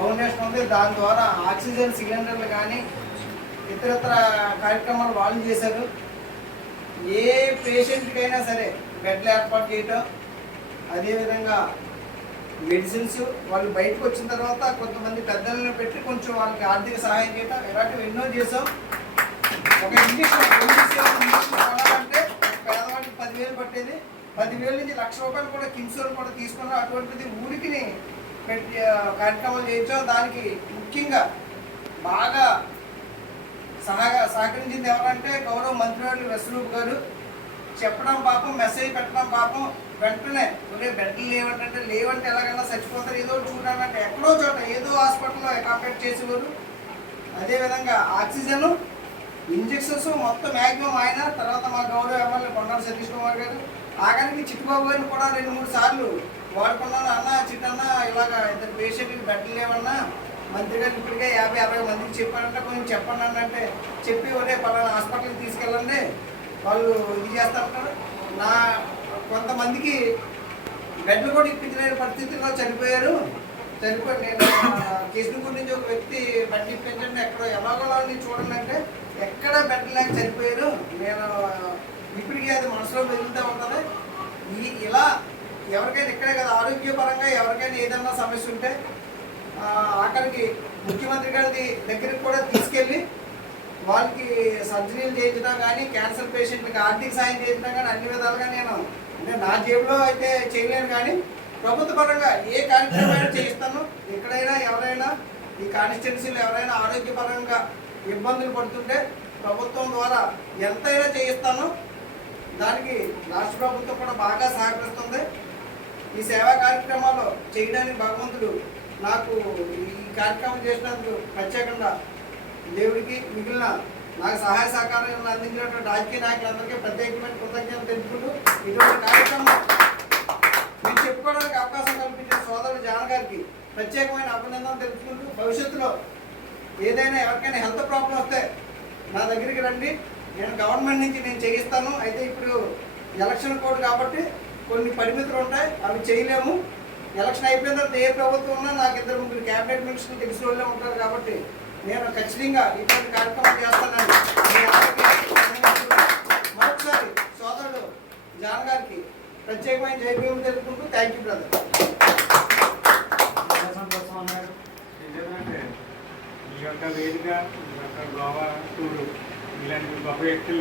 Foundation ఉంది. దాని ద్వారా ఆక్సిజన్ సిలిండర్లు కానీ ఇతరత్ర కార్యక్రమాలు వాళ్ళు చేశారు. ఏ పేషెంట్కైనా సరే బెడ్లు ఏర్పాటు చేయటం, అదేవిధంగా మెడిసిన్స్ వాళ్ళు బయటకు వచ్చిన తర్వాత కొంతమంది పెద్దలను పెట్టి కొంచెం వాళ్ళకి ఆర్థిక సహాయం చేయటం, ఇలాంటివి ఎన్నో చేసాం. ఒక ఇంజక్షన్ కొనాలంటే పేదవాడికి 10,000 పట్టేది, 10,000 నుంచి ₹1,00,000 కూడా కిమ్స్లో కూడా తీసుకున్నాం. అటువంటిది ఊరికి పెట్టి కార్యక్రమాలు చేయించాం. దానికి ముఖ్యంగా బాగా సహకరించింది ఎవరంటే గౌరవ మంత్రివర్యులు వెస్లూప్ గారు. చెప్పడం పాపం, మెసేజ్ పెట్టడం పాపం, వెంటనే బెడ్లు లేవంటే ఎలాగైనా చచ్చిపోతారు, ఏదో చూడాలంటే ఎక్కడో చోట ఏదో హాస్పిటల్లో అకామిడేట్ చేసేవారు. అదేవిధంగా ఆక్సిజన్, ఇంజక్షన్స్ మొత్తం మ్యాక్సిమం ఆయన. తర్వాత మా గౌరవ ఎమ్మెల్యే కొండాలి సతీష్ కుమార్ గారు, ఆఖరికి చిట్టుబాబు గారిని కూడా 2-3 సార్లు వాడుకున్నాను. అన్న చిట్టన్న ఇలాగ ఇద్దరు పేషెంట్కి బెడ్లు లేవన్నా, మంత్రి గారు ఇప్పటికే 50-60 మందికి చెప్పారంటే కొంచెం చెప్పండి అంటే చెప్పి ఒరే పలానా హాస్పిటల్కి తీసుకెళ్ళండి వాళ్ళు ఇది చేస్తారంటారు. కొంతమందికి బెడ్లు కూడా ఇప్పించలేని పరిస్థితుల్లో చనిపోయారు. నేను కృష్ణపూర్ నుంచి ఒక వ్యక్తి బెడ్ ఇప్పించండి ఎక్కడో ఎలాగో చూడండి అంటే ఎక్కడ బెడ్ లేక చనిపోయారు. నేను ఇప్పటికీ అది మనసులో మెదులుతూ ఉంటుంది. ఇలా ఎవరికైనా ఇక్కడే కదా ఆరోగ్యపరంగా ఎవరికైనా ఏదన్నా సమస్య ఉంటే ఆఖరికి ముఖ్యమంత్రి గారి దగ్గరికి కూడా తీసుకెళ్ళి వాళ్ళకి సర్జరీలు చేయించడం కానీ, క్యాన్సర్ పేషెంట్కి ఆర్థిక సాయం చేయించడం కానీ అన్ని విధాలుగా నేను అంటే నా జేబులో అయితే చేయలేను, కానీ ప్రభుత్వ పరంగా ఏ కార్యక్రమం చేయిస్తాను. ఎక్కడైనా ఎవరైనా ఈ కాన్స్టిట్యున్సీలో ఎవరైనా ఆరోగ్యపరంగా ఇబ్బందులు పడుతుంటే ప్రభుత్వం ద్వారా ఎంతైనా చేయిస్తాను. దానికి రాష్ట్ర ప్రభుత్వం కూడా బాగా సహకరిస్తుంది. ఈ సేవా కార్యక్రమాలు చేయడానికి భగవంతుడు నాకు ఈ కార్యక్రమం చేసినందుకు ప్రత్యేకంగా దేవుడికి, మిగిలిన నాకు సహాయ సహకారాలను అందించినటువంటి రాజకీయ నాయకులందరికీ ప్రత్యేకమైన కృతజ్ఞతలు తెలుపుకుంటూ ఇటువంటి కార్యక్రమం నేను చెప్పుకోవడానికి అవకాశం కల్పించిన సోదరుడు జాన్ గారికి ప్రత్యేకమైన అభినందనలు తెలుపుకుంటూ భవిష్యత్తులో ఏదైనా ఎవరికైనా హెల్త్ ప్రాబ్లం వస్తే నా దగ్గరికి రండి, నేను గవర్నమెంట్ నుంచి నేను చేయిస్తాను. అయితే ఇప్పుడు ఎలక్షన్ కోడ్ కాబట్టి కొన్ని పరిమితులు ఉంటాయి, అవి చేయలేము. ఎలక్షన్ అయిపోయిన తర్వాత ఏ ప్రభుత్వం ఉన్నా నాకు 2-3 క్యాబినెట్ మినిస్టర్లు తెలిసిన వాళ్ళే ఉంటారు కాబట్టి నేను ఖచ్చితంగా ఇటువంటి కార్యక్రమం చేస్తానండి. మరొకసారి సోదరుడు జాన్ గారికి ప్రత్యేకమైన జైభీములు తెలుపుకుంటూ థ్యాంక్ యూ బ్రదర్. ఈ యొక్క వేదిక, గోవా టూరు ఇలాంటి గొప్ప వ్యక్తులు